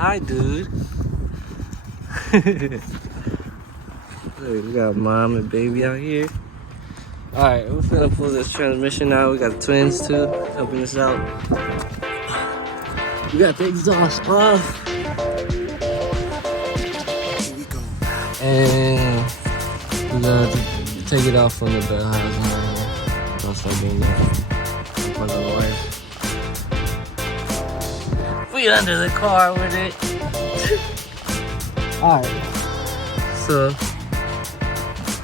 Hi, dude. Look, we got mom and baby out here. Alright, we're finna pull this transmission out. We got the twins too, helping us out. We got the exhaust off. Here we go. And we gotta take it off from the bell housing right here. Don't start doing that. Plug on the wires. We under the car with it. Alright. So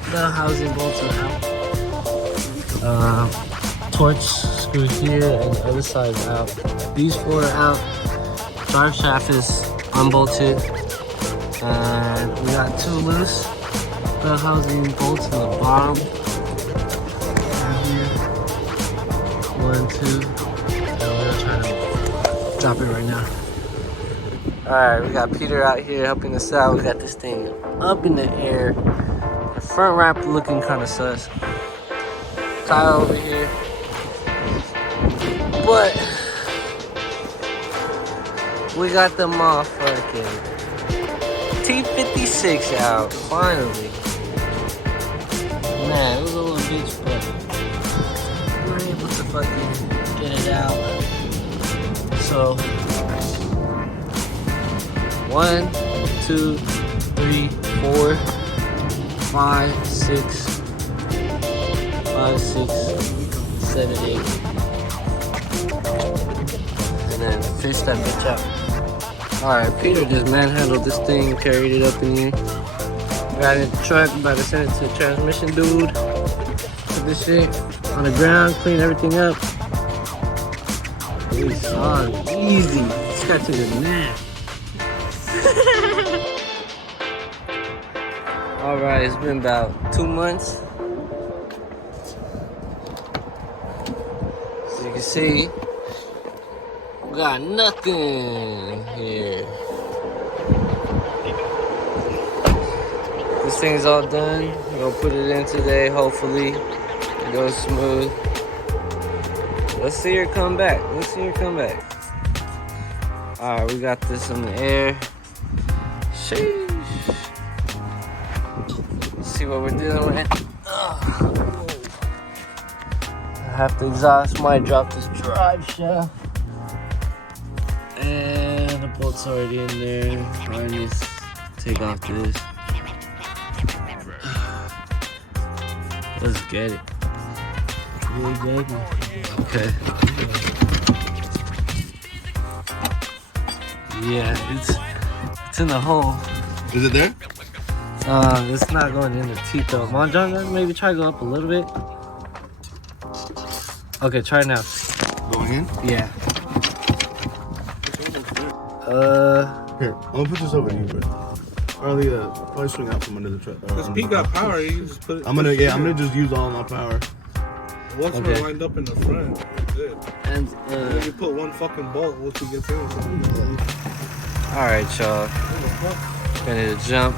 the housing bolts are out. Torch screw here and the other side is out. These four are out. Drive shaft is unbolted. And we got two loose. The housing bolts in the bottom. Right here. 1, 2. And we're gonna try to drop it right now. Alright, we got Peter out here helping us out. We got this thing up in the air. The front ramp looking kind of sus. Kyle over here. But we got the motherfucking T56 out, finally. Man, it was a little bitch, but we were able to fucking get it out. So 1, 2, 3, 4, 5, 6, 7, 8. And then fish that bitch out. Alright, Peter just manhandled this thing, carried it up in here. Got it in the truck, about to send it to the transmission dude. Put this shit on the ground, clean everything up. It's on easy. Scratching his neck. Alright, it's been about 2 months. As you can see, we got nothing here. This thing's all done. We're gonna put it in today, hopefully. It goes smooth. Let's see her come back. Alright, we got this in the air. Sheesh. Let's see what we're dealing with. I have to exhaust, might drop this drive shaft. And the bolt's already in there. I need to take off this. Let's get it. Okay. Yeah, it's in the hole. Is it there? It's not going in the teeth though. Come on, John, maybe try to go up a little bit. Okay, try it now. Going in? Yeah. Here, I'm gonna put this over to you, bro. Probably swing out from under the truck. Because Pete got power, you just put it. I'm gonna just use all my power. Once we're lined up in the front, that's it. And then you put one fucking bolt once you get in. Alright, y'all. Ready to jump.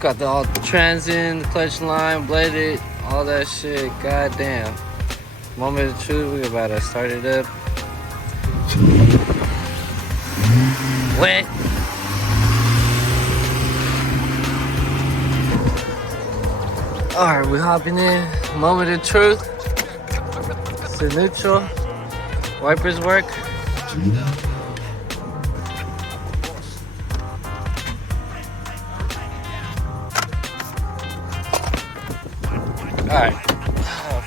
Got all the trans in, the clutch line, bladed, all that shit. Goddamn. Moment of truth, we about to start it up. Wet. Alright, we hopping in. Moment of truth. It's in neutral. Wipers work. Alright.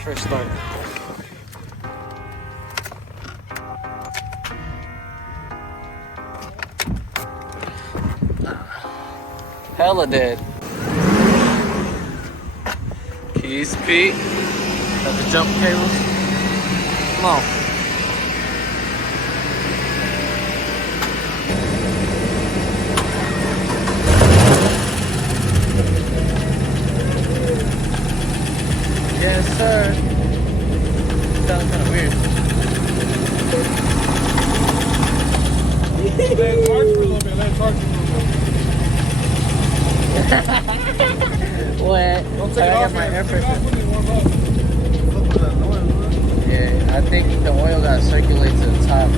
First start. Hella dead. Keys, Pete. Got the jump cables. Come on. Yes, sir. Sounds kind of weird. Let it charge for a little bit. What? Don't take it off my air pressure. Yeah, I think the oil got circulated to the top.